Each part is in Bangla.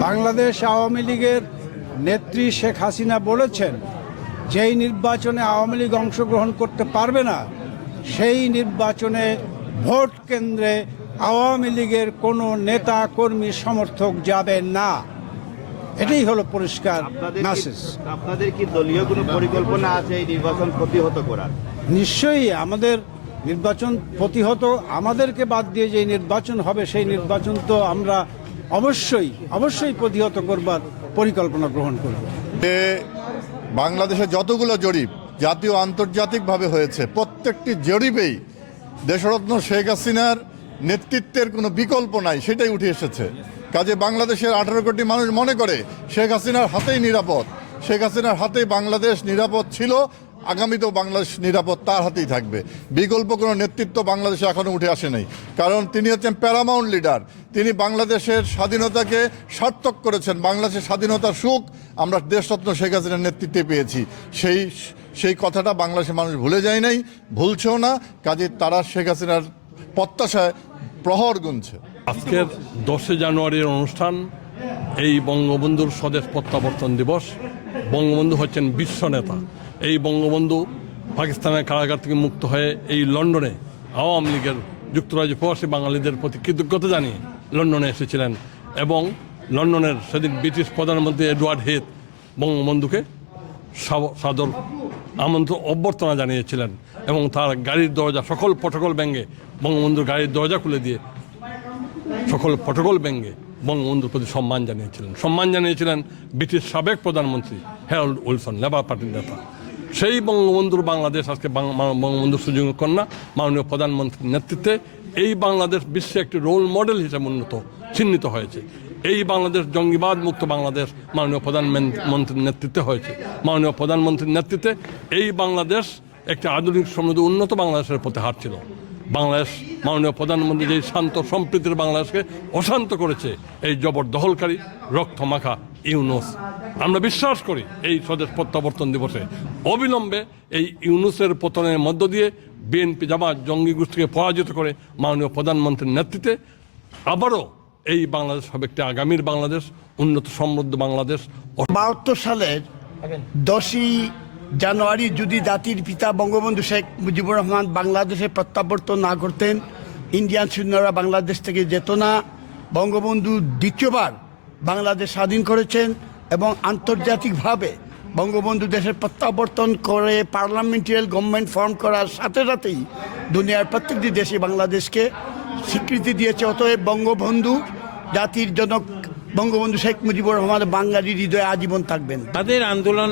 বাংলাদেশ আওয়ামী লীগের নেত্রী শেখ হাসিনা বলেছেন যেই নির্বাচনে আওয়ামী লীগ অংশগ্রহণ করতে পারবে না সেই নির্বাচনে ভোট কেন্দ্রে আওয়ামী লীগের কোনো নেতা কর্মী সমর্থক যাবেন না। এটাই হলো পরিষ্কার মেসেজ আপনাদের কি দলীয় কোনো পরিকল্পনা আছে এই নির্বাচন প্রতিহত করার? নিশ্চয়ই আমাদের নির্বাচন প্রতিহত আমাদেরকে বাদ দিয়ে যে নির্বাচন হবে সেই নির্বাচন তো আমরা অবশ্যই অবশ্যই প্রতিহত করবার পরিকল্পনা গ্রহণ করব। বাংলাদেশে যতগুলো জরিপ জাতীয় আন্তর্জাতিকভাবে হয়েছে, প্রত্যেকটি জরিপেই দেশরত্ন শেখ হাসিনার নেতৃত্বের কোনো বিকল্প নাই, সেটাই উঠে এসেছে। কাজে বাংলাদেশের আঠারো কোটি মানুষ মনে করে শেখ হাসিনার হাতেই নিরাপদ। শেখ হাসিনার হাতেই বাংলাদেশ নিরাপদ ছিল আগামীতেও বাংলাদেশ নিরাপদ তার হাতেই থাকবে। বিকল্প কোনো নেতৃত্ব বাংলাদেশে এখনও উঠে আসে নাই। কারণ তিনি হচ্ছেন প্যারামাউন্ট লিডার তিনি বাংলাদেশের স্বাধীনতাকে সার্থক করেছেন। বাংলাদেশের স্বাধীনতার সুখ আমরা দেশরত্ন শেখ হাসিনার নেতৃত্বে পেয়েছি। সেই সেই কথাটা বাংলাদেশের মানুষ ভুলে যায় নাই, ভুলছেও না। কাজে তারা শেখ হাসিনার প্রত্যাশায় প্রহর গুনছে। আজকের দশই জানুয়ারির অনুষ্ঠান, এই বঙ্গবন্ধুর স্বদেশ প্রত্যাবর্তন দিবস বঙ্গবন্ধু হচ্ছেন বিশ্ব নেতা। এই বঙ্গবন্ধু পাকিস্তানের কারাগার থেকে মুক্ত হয়ে এই লন্ডনে আওয়ামী লীগের যুক্তরাজ্য প্রবাসী বাঙালিদের প্রতি কৃতজ্ঞতা জানিয়ে লন্ডনে এসেছিলেন এবং লন্ডনের সেদিন ব্রিটিশ প্রধানমন্ত্রী এডওয়ার্ড হেথ বঙ্গবন্ধুকে সাদর আমন্ত্রণ অভ্যর্থনা জানিয়েছিলেন এবং তার গাড়ির দরজা সকল প্রটোকল ব্যাঙ্গে বঙ্গবন্ধুর গাড়ির দরজা খুলে দিয়ে সকল প্রটোকল ব্যঙ্গে বঙ্গবন্ধুর প্রতি সম্মান জানিয়েছিলেন। সম্মান জানিয়েছিলেন ব্রিটিশ সাবেক প্রধানমন্ত্রী হ্যারল্ড উইলসন, লেবার পার্টির নেতা। সেই বঙ্গবন্ধুর বাংলাদেশ, আজকে বাং- বঙ্গবন্ধুর সুযোগ কন্যা, মাননীয় প্রধানমন্ত্রীর নেতৃত্বে এই বাংলাদেশ বিশ্বে একটি রোল মডেল হিসেবে উন্নত, চিহ্নিত হয়েছে। এই বাংলাদেশ জঙ্গিবাদ মুক্ত বাংলাদেশ মাননীয় প্রধানমন্ত্রীর নেতৃত্বে হয়েছে। মাননীয় প্রধানমন্ত্রীর নেতৃত্বে এই বাংলাদেশ একটি আধুনিক সমৃদ্ধ উন্নত বাংলাদেশের পথে হাঁটছিল। বাংলাদেশ মাননীয় প্রধানমন্ত্রী যে শান্ত সম্প্রীতির বাংলাদেশকে অশান্ত করেছে এই জবরদখলকারী রক্তমাখা ইউনুস। আমরা বিশ্বাস করি এই স্বদেশ প্রত্যাবর্তন দিবসে। অবিলম্বে এই ইউনুসের পতনের মধ্য দিয়ে বিএনপি জামাত জঙ্গি গোষ্ঠীকে পরাজিত করে মাননীয় প্রধানমন্ত্রীর নেতৃত্বে আবারও এই বাংলাদেশ হবে একটি আগামীর বাংলাদেশ, উন্নত সমৃদ্ধ বাংলাদেশ। বাহাত্তর সালের দশই জানুয়ারি যদি জাতির পিতা বঙ্গবন্ধু শেখ মুজিবুর রহমান বাংলাদেশে প্রত্যাবর্তন না করতেন, ইন্ডিয়ান সৈন্যরা বাংলাদেশ থেকে যেত না। বঙ্গবন্ধু দ্বিতীয়বার বাংলাদেশ স্বাধীন করেছেন এবং আন্তর্জাতিকভাবে বঙ্গবন্ধু দেশের প্রত্যাবর্তন করে পার্লামেন্টারিয়াল গভর্নমেন্ট ফর্ম করার সাথে সাথেই দুনিয়ার প্রত্যেকটি দেশে বাংলাদেশকে স্বীকৃতি দিয়েছে। অতএব বঙ্গবন্ধু জাতির জনক বঙ্গবন্ধু শেখ মুজিবুর রহমান বাঙালির হৃদয়ে আজীবন থাকবেন। তাদের আন্দোলন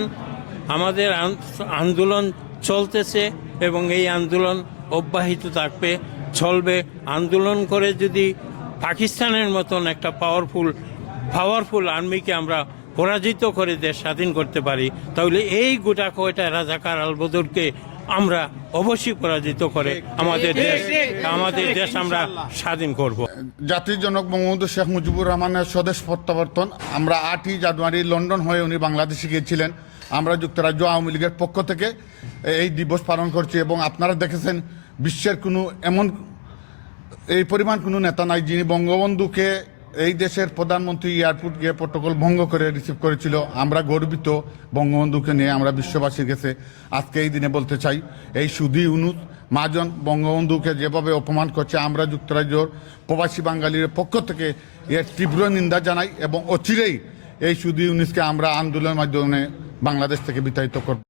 আমাদের আন্দোলন চলতেছে এবং এই আন্দোলন অব্যাহত থাকবে, চলবে। আন্দোলন করে যদি পাকিস্তানের মতন একটা পাওয়ারফুল পাওয়ারফুল আর্মিকে আমরা পরাজিত করে দেশ স্বাধীন করতে পারি, তাহলে এই গোটা কয়টা রাজাকার আলবদরকে আমরা অবশ্যই পরাজিত করে আমাদের দেশ আমাদের দেশ আমরা স্বাধীন করব। জাতির জনক বঙ্গবন্ধু শেখ মুজিবুর রহমানের স্বদেশ প্রত্যাবর্তন। আমরা আটই জানুয়ারি লন্ডন হয়ে উনি বাংলাদেশে গিয়েছিলেন। আমরা যুক্তরাজ্য আওয়ামী লীগের পক্ষ থেকে এই দিবস পালন করছি এবং আপনারা দেখেছেন বিশ্বের কোনো এমন এই পরিমাণ কোনো নেতা নাই যিনি বঙ্গবন্ধুকে এই দেশের প্রধানমন্ত্রী এয়ারপোর্ট গিয়ে প্রোটোকল ভঙ্গ করে রিসিভ করেছিল। আমরা গর্বিত বঙ্গবন্ধুকে নিয়ে আমরা বিশ্ববাসীর কাছে আজকে এই দিনে বলতে চাই, এই সুধি ইউনুস মাজন বঙ্গবন্ধুকে যেভাবে অপমান করছে, আমরা যুক্তরাজ্যর প্রবাসী বাঙালির পক্ষ থেকে এর তীব্র নিন্দা জানাই এবং অচিরেই এই সুধি ইউনুসকে আমরা আন্দোলনের মাধ্যমে বাংলাদেশ থেকে বিতাড়িত করব।